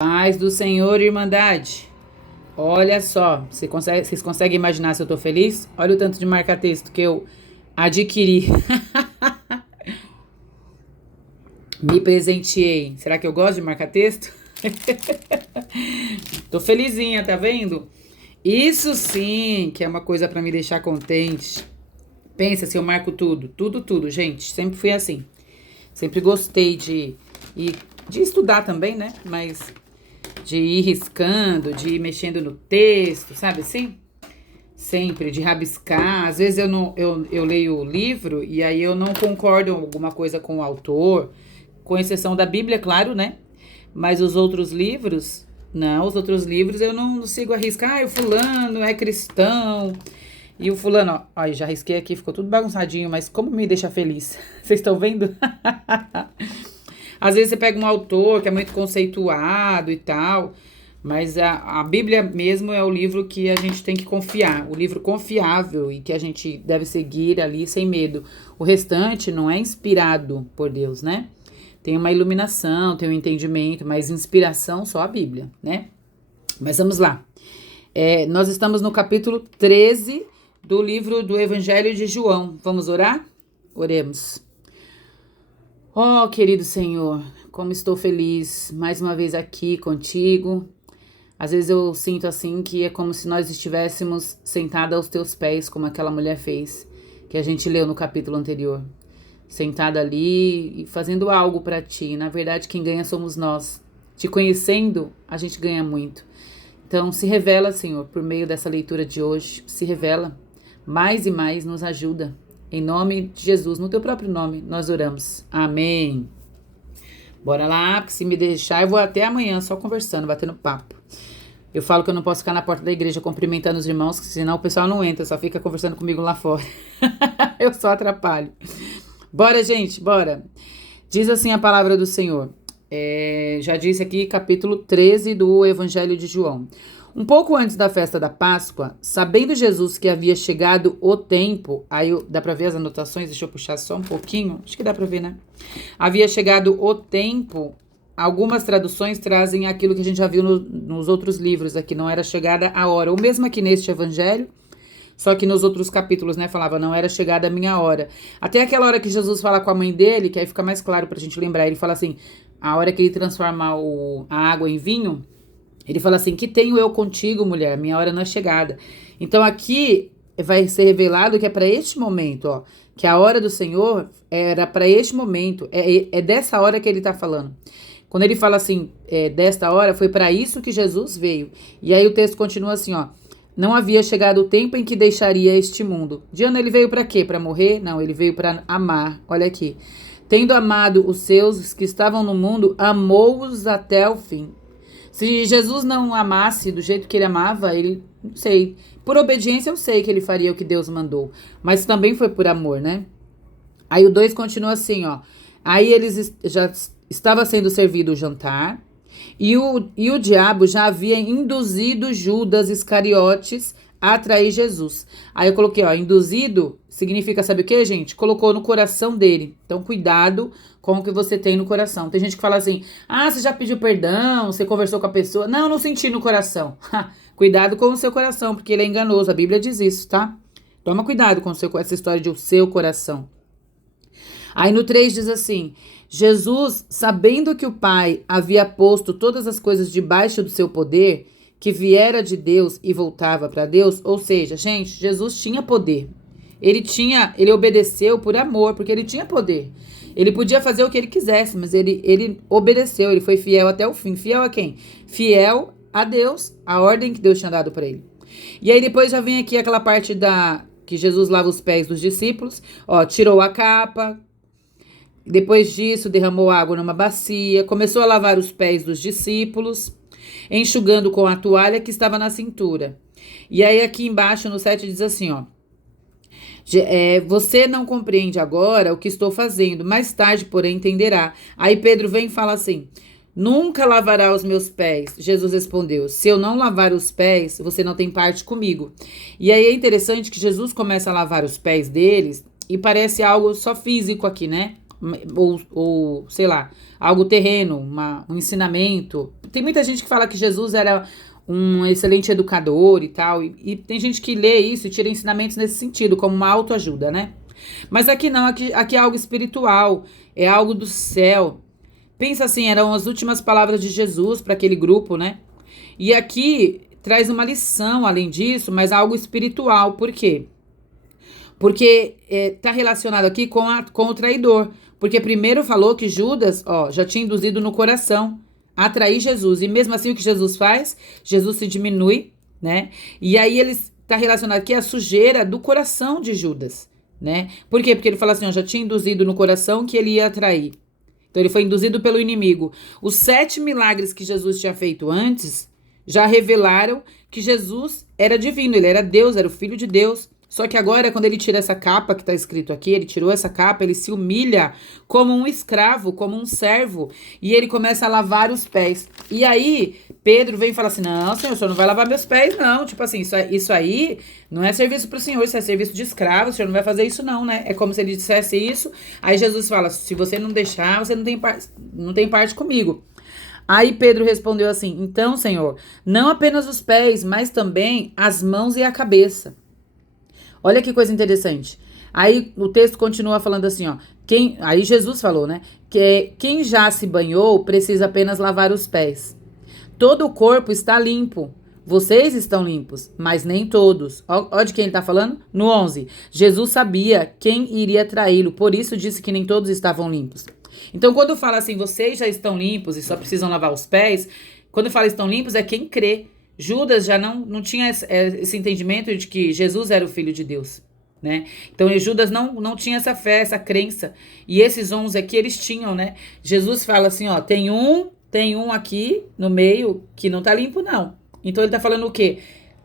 Paz do Senhor, Irmandade. Olha só, vocês conseguem imaginar se eu tô feliz? Olha o tanto de marca-texto que eu adquiri. Me presenteei. Será que eu gosto de marca-texto? Tô felizinha, tá vendo? Isso sim, que é uma coisa pra me deixar contente. Pensa se eu marco tudo, tudo, gente. Sempre fui assim. Sempre gostei de estudar também, né? Mas de ir riscando, de ir mexendo no texto, sabe assim? Sempre, de rabiscar. Às vezes eu leio o livro e aí eu não concordo em alguma coisa com o autor, com exceção da Bíblia, claro, né? Mas os outros livros, não, os outros livros eu não sigo a risca. Ah, o fulano é cristão. E o fulano, ó, já risquei aqui, ficou tudo bagunçadinho, mas como me deixa feliz? Vocês estão vendo? Às vezes você pega um autor que é muito conceituado e tal, mas a Bíblia mesmo é o livro que a gente tem que confiar, o livro confiável e que a gente deve seguir ali sem medo. O restante não é inspirado por Deus, né? Tem uma iluminação, tem um entendimento, mas inspiração só a Bíblia, né? Mas vamos lá. Nós estamos no capítulo 13 do livro do Evangelho de João. Vamos orar? Oremos. Oh, querido Senhor, como estou feliz mais uma vez aqui contigo. Às vezes eu sinto assim que é como se nós estivéssemos sentados aos teus pés, como aquela mulher fez, que a gente leu no capítulo anterior. Sentada ali e fazendo algo para ti. Na verdade, quem ganha somos nós. Te conhecendo, a gente ganha muito. Então, se revela, Senhor, por meio dessa leitura de hoje. Se revela. Mais e mais nos ajuda. Em nome de Jesus, no teu próprio nome, nós oramos. Amém. Bora lá, porque se me deixar, eu vou até amanhã só conversando, batendo papo. Eu falo que eu não posso ficar na porta da igreja cumprimentando os irmãos, senão o pessoal não entra, só fica conversando comigo lá fora. Eu só atrapalho. Bora, gente, bora. Diz assim a palavra do Senhor. Já disse aqui, capítulo 13 do Evangelho de João. Um pouco antes da festa da Páscoa, sabendo Jesus que havia chegado o tempo, aí dá pra ver as anotações, deixa eu puxar só um pouquinho, acho que dá pra ver, né? Havia chegado o tempo, algumas traduções trazem aquilo que a gente já viu nos outros livros aqui, não era chegada a hora, ou mesmo aqui neste evangelho, só que nos outros capítulos, né, falava, não era chegada a minha hora. Até aquela hora que Jesus fala com a mãe dele, que aí fica mais claro pra gente lembrar, ele fala assim, a hora que ele transforma a água em vinho, ele fala assim, que tenho eu contigo, mulher, minha hora não é chegada. Então aqui vai ser revelado que é para este momento, ó, que a hora do Senhor era para este momento, é dessa hora que ele tá falando. Quando ele fala assim, desta hora, foi para isso que Jesus veio. E aí o texto continua assim, ó, não havia chegado o tempo em que deixaria este mundo. Diana, ele veio para quê? Para morrer? Não, ele veio para amar, olha aqui. Tendo amado os seus que estavam no mundo, amou-os até o fim. Se Jesus não amasse do jeito que ele amava, ele, não sei, por obediência eu sei que ele faria o que Deus mandou, mas também foi por amor, né? Aí o 2 continua assim, ó. Aí eles já estava sendo servido o jantar e o diabo já havia induzido Judas Iscariotes a atrair Jesus. Aí eu coloquei, ó, induzido significa, sabe o que, gente? Colocou no coração dele. Então, cuidado com o que você tem no coração. Tem gente que fala assim, ah, você já pediu perdão, você conversou com a pessoa. Não, não senti no coração. Cuidado com o seu coração, porque ele é enganoso. A Bíblia diz isso, tá? Toma cuidado com essa história de o seu coração. Aí no 3 diz assim, Jesus, sabendo que o Pai havia posto todas as coisas debaixo do seu poder, que viera de Deus e voltava para Deus, ou seja, gente, Jesus tinha poder. Ele obedeceu por amor, porque ele tinha poder. Ele podia fazer o que ele quisesse, mas ele obedeceu, ele foi fiel até o fim. Fiel a quem? Fiel a Deus, a ordem que Deus tinha dado para ele. E aí depois já vem aqui aquela parte que Jesus lava os pés dos discípulos, ó, tirou a capa, depois disso derramou água numa bacia, começou a lavar os pés dos discípulos, enxugando com a toalha que estava na cintura. E aí aqui embaixo no 7 diz assim, ó, você não compreende agora o que estou fazendo, mais tarde, porém, entenderá. Aí Pedro vem e fala assim, nunca lavará os meus pés. Jesus respondeu, se eu não lavar os pés, você não tem parte comigo. E aí é interessante que Jesus começa a lavar os pés deles e parece algo só físico aqui, né? ou sei lá, algo terreno, um ensinamento. Tem muita gente que fala que Jesus era um excelente educador e tal, e tem gente que lê isso e tira ensinamentos nesse sentido, como uma autoajuda, né? Mas aqui não, aqui é algo espiritual, é algo do céu. Pensa assim, eram as últimas palavras de Jesus para aquele grupo, né? E aqui traz uma lição, além disso, mas algo espiritual. Por quê? Porque tá relacionado aqui com o traidor. Porque primeiro falou que Judas, já tinha induzido no coração a trair Jesus. E mesmo assim, o que Jesus faz? Jesus se diminui, né? E aí ele tá relacionado aqui à sujeira do coração de Judas, né? Por quê? Porque ele fala assim, já tinha induzido no coração que ele ia trair. Então ele foi induzido pelo inimigo. Os 7 milagres que Jesus tinha feito antes já revelaram que Jesus era divino, ele era Deus, era o Filho de Deus. Só que agora, quando ele tira essa capa que está escrito aqui, ele tirou essa capa, ele se humilha como um escravo, como um servo, e ele começa a lavar os pés. E aí, Pedro vem e fala assim, não, Senhor, o Senhor não vai lavar meus pés, não. Tipo assim, isso aí não é serviço para o Senhor, isso é serviço de escravo, o Senhor não vai fazer isso não, né? É como se ele dissesse isso, aí Jesus fala, se você não deixar, você não tem parte comigo. Aí Pedro respondeu assim, então, Senhor, não apenas os pés, mas também as mãos e a cabeça. Olha que coisa interessante. Aí o texto continua falando assim, aí Jesus falou, né? Que quem já se banhou precisa apenas lavar os pés. Todo o corpo está limpo. Vocês estão limpos, mas nem todos. Olha de quem ele está falando? No 11. Jesus sabia quem iria traí-lo, por isso disse que nem todos estavam limpos. Então, quando fala assim, vocês já estão limpos e só precisam lavar os pés, quando fala estão limpos é quem crê. Judas já não tinha esse entendimento de que Jesus era o Filho de Deus, né? Então, Judas não tinha essa fé, essa crença. E esses 11 aqui, eles tinham, né? Jesus fala assim, tem um aqui no meio que não tá limpo, não. Então, ele tá falando o quê?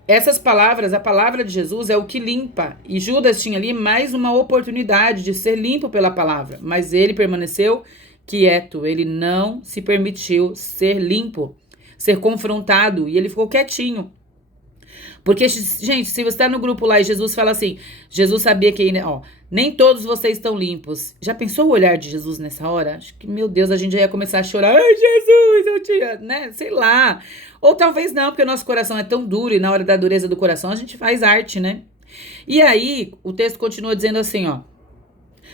Essas palavras, a palavra de Jesus é o que limpa. E Judas tinha ali mais uma oportunidade de ser limpo pela palavra. Mas ele permaneceu quieto, ele não se permitiu ser limpo, ser confrontado, e ele ficou quietinho. Porque, gente, se você tá no grupo lá e Jesus fala assim, Jesus sabia que, nem todos vocês estão limpos. Já pensou o olhar de Jesus nessa hora? Acho que, meu Deus, a gente já ia começar a chorar. Ai, Jesus, eu tinha, né? Sei lá. Ou talvez não, porque o nosso coração é tão duro e na hora da dureza do coração a gente faz arte, né? E aí, o texto continua dizendo assim,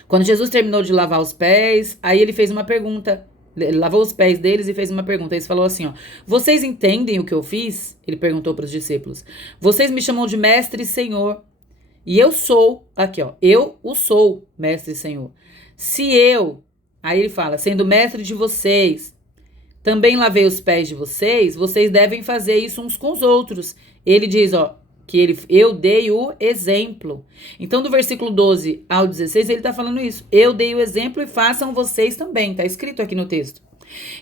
quando Jesus terminou de lavar os pés, aí ele fez uma pergunta. Ele lavou os pés deles e fez uma pergunta. Ele falou assim, vocês entendem o que eu fiz? Ele perguntou para os discípulos. Vocês me chamam de mestre e senhor. E eu sou, aqui eu o sou, mestre e senhor. Se eu, aí ele fala, sendo mestre de vocês, também lavei os pés de vocês, vocês devem fazer isso uns com os outros. Ele diz, que eu dei o exemplo. Então, do versículo 12 ao 16, ele está falando isso. Eu dei o exemplo e façam vocês também. Está escrito aqui no texto.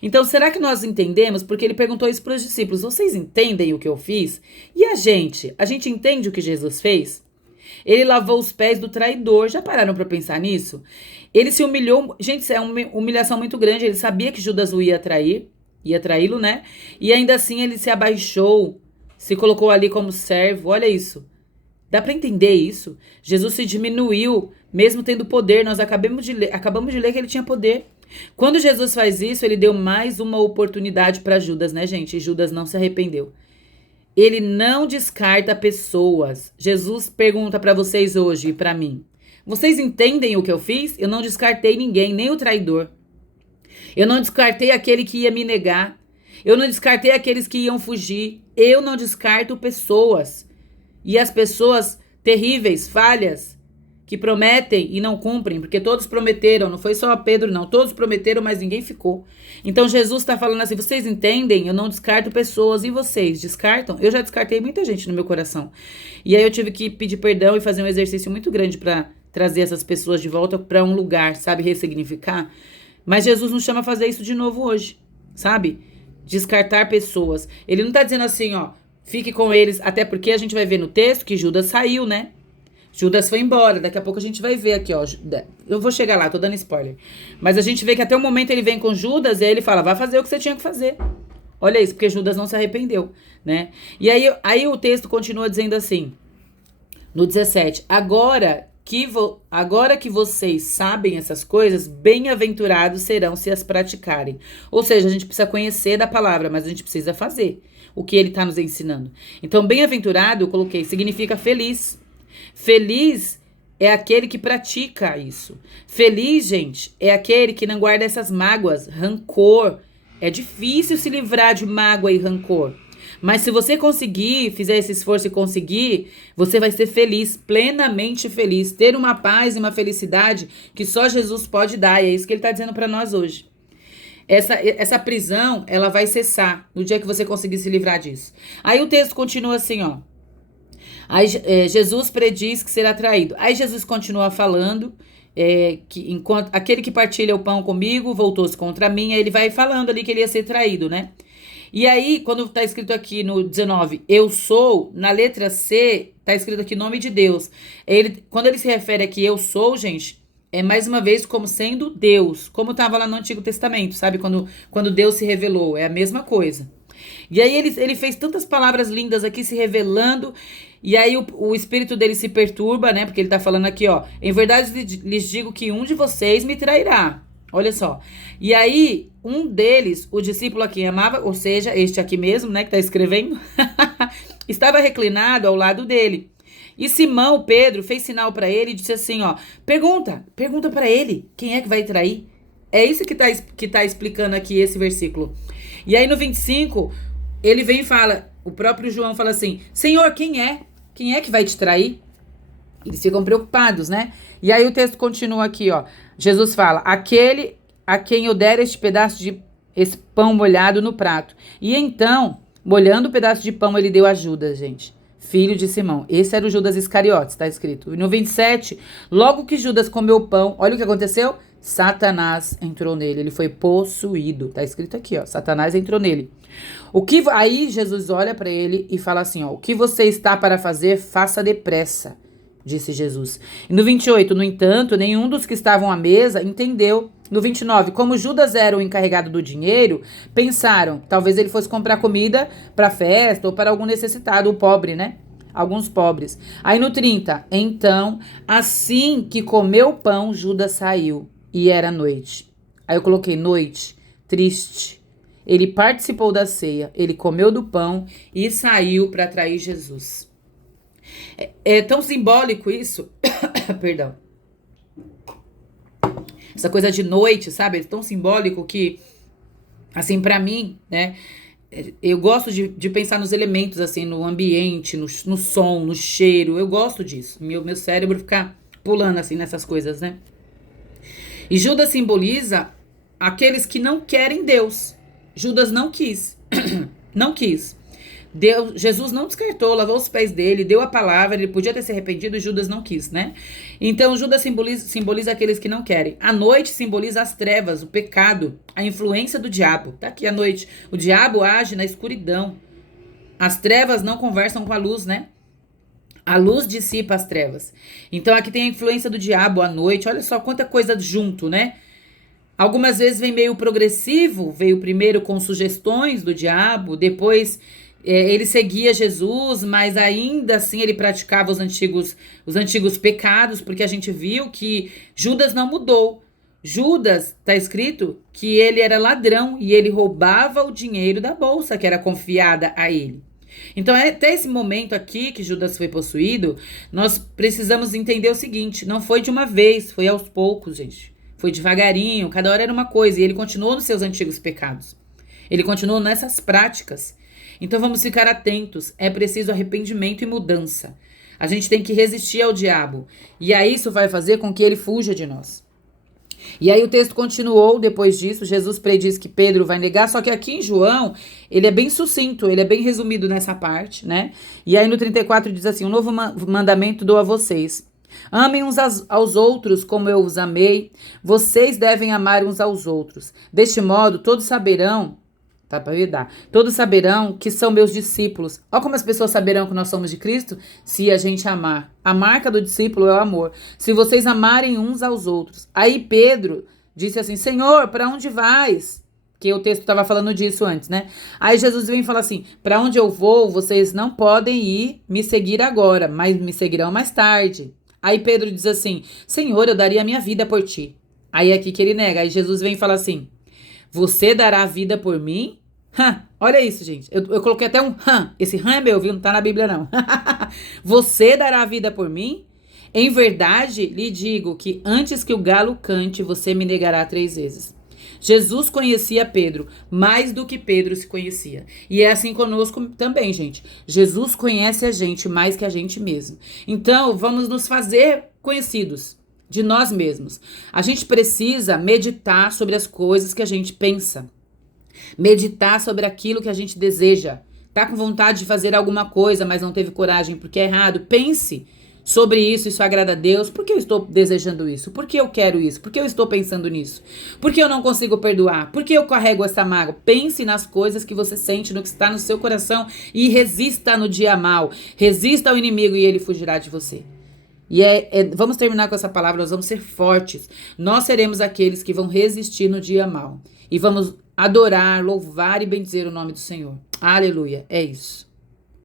Então, será que nós entendemos? Porque ele perguntou isso para os discípulos. Vocês entendem o que eu fiz? E a gente? A gente entende o que Jesus fez? Ele lavou os pés do traidor. Já pararam para pensar nisso? Ele se humilhou. Gente, isso é uma humilhação muito grande. Ele sabia que Judas o ia traí-lo, né? E ainda assim ele se abaixou, se colocou ali como servo. Olha isso. Dá para entender isso? Jesus se diminuiu, mesmo tendo poder. Nós acabamos de ler que ele tinha poder. Quando Jesus faz isso, ele deu mais uma oportunidade para Judas, né, gente? E Judas não se arrependeu. Ele não descarta pessoas. Jesus pergunta para vocês hoje e para mim. Vocês entendem o que eu fiz? Eu não descartei ninguém, nem o traidor. Eu não descartei aquele que ia me negar. Eu não descartei aqueles que iam fugir. Eu não descarto pessoas. E as pessoas terríveis, falhas, que prometem e não cumprem, porque todos prometeram, não foi só Pedro não, todos prometeram, mas ninguém ficou. Então Jesus está falando assim, vocês entendem? Eu não descarto pessoas, e vocês descartam? Eu já descartei muita gente no meu coração. E aí eu tive que pedir perdão e fazer um exercício muito grande para trazer essas pessoas de volta para um lugar, sabe, ressignificar. Mas Jesus nos chama a fazer isso de novo hoje, sabe? Descartar pessoas. Ele não está dizendo assim, fique com eles, até porque a gente vai ver no texto que Judas saiu, né? Judas foi embora, daqui a pouco a gente vai ver aqui, eu vou chegar lá, tô dando spoiler. Mas a gente vê que até o momento ele vem com Judas e aí ele fala, vai fazer o que você tinha que fazer. Olha isso, porque Judas não se arrependeu, né? E aí o texto continua dizendo assim, no 17, agora agora que vocês sabem essas coisas, bem-aventurados serão se as praticarem. Ou seja, a gente precisa conhecer da palavra, mas a gente precisa fazer o que ele está nos ensinando. Então, bem-aventurado, eu coloquei, significa feliz. Feliz é aquele que pratica isso. Feliz, gente, é aquele que não guarda essas mágoas, rancor. É difícil se livrar de mágoa e rancor. Mas se você conseguir, fizer esse esforço e conseguir, você vai ser feliz, plenamente feliz. Ter uma paz e uma felicidade que só Jesus pode dar. E é isso que ele está dizendo para nós hoje. Essa prisão, ela vai cessar no dia que você conseguir se livrar disso. Aí o texto continua assim, ó. Aí Jesus prediz que será traído. Aí Jesus continua falando que enquanto aquele que partilha o pão comigo voltou-se contra mim. Aí ele vai falando ali que ele ia ser traído, né? E aí, quando tá escrito aqui no 19, eu sou, na letra C, tá escrito aqui nome de Deus. Quando ele se refere aqui, eu sou, gente, é mais uma vez como sendo Deus, como tava lá no Antigo Testamento, sabe? Quando Deus se revelou, é a mesma coisa. E aí ele fez tantas palavras lindas aqui se revelando, e aí o espírito dele se perturba, né? Porque ele tá falando aqui, ó, em verdade lhes digo que um de vocês me trairá. Olha só. E aí, um deles, o discípulo a quem amava, ou seja, este aqui mesmo, né, que tá escrevendo, estava reclinado ao lado dele. E Simão, Pedro, fez sinal para ele e disse assim, ó, pergunta para ele, quem é que vai trair? É isso que tá explicando aqui esse versículo. E aí no 25, ele vem e fala, o próprio João fala assim, Senhor, quem é? Quem é que vai te trair? Eles ficam preocupados, né? E aí o texto continua aqui, ó. Jesus fala, aquele a quem eu der esse pão molhado no prato. E então, molhando o pedaço de pão, ele deu a Judas, gente, filho de Simão. Esse era o Judas Iscariotes, tá escrito. E no 27, logo que Judas comeu o pão, olha o que aconteceu. Satanás entrou nele, ele foi possuído. Tá escrito aqui, ó, Satanás entrou nele. Aí Jesus olha para ele e fala assim, ó, o que você está para fazer, faça depressa, disse Jesus. E no 28, no entanto, nenhum dos que estavam à mesa entendeu. No 29, como Judas era o encarregado do dinheiro, pensaram, talvez ele fosse comprar comida para festa ou para algum necessitado, o pobre, né? Alguns pobres. Aí no 30, então, assim que comeu o pão, Judas saiu e era noite. Aí eu coloquei noite, triste. Ele participou da ceia, ele comeu do pão e saiu para trair Jesus. É tão simbólico isso, perdão, essa coisa de noite, sabe, é tão simbólico que, assim, pra mim, né, eu gosto de pensar nos elementos, assim, no ambiente, no som, no cheiro, eu gosto disso, meu cérebro fica pulando, assim, nessas coisas, né, e Judas simboliza aqueles que não querem Deus. Judas não quis, não quis. Jesus não descartou, lavou os pés dele, deu a palavra, ele podia ter se arrependido e Judas não quis, né? Então Judas simboliza aqueles que não querem. A noite simboliza as trevas, o pecado, a influência do diabo. Tá aqui a noite. O diabo age na escuridão. As trevas não conversam com a luz, né? A luz dissipa as trevas. Então aqui tem a influência do diabo à noite. Olha só quanta coisa junto, né? Algumas vezes vem meio progressivo, veio primeiro com sugestões do diabo, depois ele seguia Jesus, mas ainda assim ele praticava os antigos pecados, porque a gente viu que Judas não mudou. Judas, está escrito que ele era ladrão e ele roubava o dinheiro da bolsa que era confiada a ele. Então, até esse momento aqui que Judas foi possuído, nós precisamos entender o seguinte, não foi de uma vez, foi aos poucos, gente. Foi devagarinho, cada hora era uma coisa, e ele continuou nos seus antigos pecados. Ele continuou nessas práticas. Então vamos ficar atentos, é preciso arrependimento e mudança. A gente tem que resistir ao diabo, e aí isso vai fazer com que ele fuja de nós. E aí o texto continuou, depois disso, Jesus prediz que Pedro vai negar, só que aqui em João, ele é bem sucinto, ele é bem resumido nessa parte, né? E aí no 34 diz assim, um novo mandamento dou a vocês. Amem uns aos outros como eu os amei, vocês devem amar uns aos outros. Deste modo, todos saberão, tá para dar, todos saberão que são meus discípulos. Olha como as pessoas saberão que nós somos de Cristo, se a gente amar. A marca do discípulo é o amor. Se vocês amarem uns aos outros. Aí Pedro disse assim, Senhor, para onde vais? Que o texto estava falando disso antes, né? Aí Jesus vem e fala assim, para onde eu vou, vocês não podem ir me seguir agora, mas me seguirão mais tarde. Aí Pedro diz assim, Senhor, eu daria a minha vida por ti. Aí é aqui que ele nega. Aí Jesus vem e fala assim, você dará a vida por mim? Olha isso, gente. Eu coloquei até um Esse é meu, viu? Não tá na Bíblia, não. Você dará a vida por mim? Em verdade, lhe digo que antes que o galo cante, você me negará 3 vezes. Jesus conhecia Pedro mais do que Pedro se conhecia. E é assim conosco também, gente. Jesus conhece a gente mais que a gente mesmo. Então, vamos nos fazer conhecidos de nós mesmos. A gente precisa meditar sobre as coisas que a gente pensa. Meditar sobre aquilo que a gente deseja. Tá com vontade de fazer alguma coisa, mas não teve coragem porque é errado? Pense sobre isso agrada a Deus. Por que eu estou desejando isso? Por que eu quero isso? Por que eu estou pensando nisso? Por que eu não consigo perdoar? Por que eu carrego essa mágoa? Pense nas coisas que você sente, no que está no seu coração e resista no dia mal. Resista ao inimigo e ele fugirá de você. E vamos terminar com essa palavra, nós vamos ser fortes. Nós seremos aqueles que vão resistir no dia mal. E vamos adorar, louvar e bendizer o nome do Senhor. Aleluia, é isso.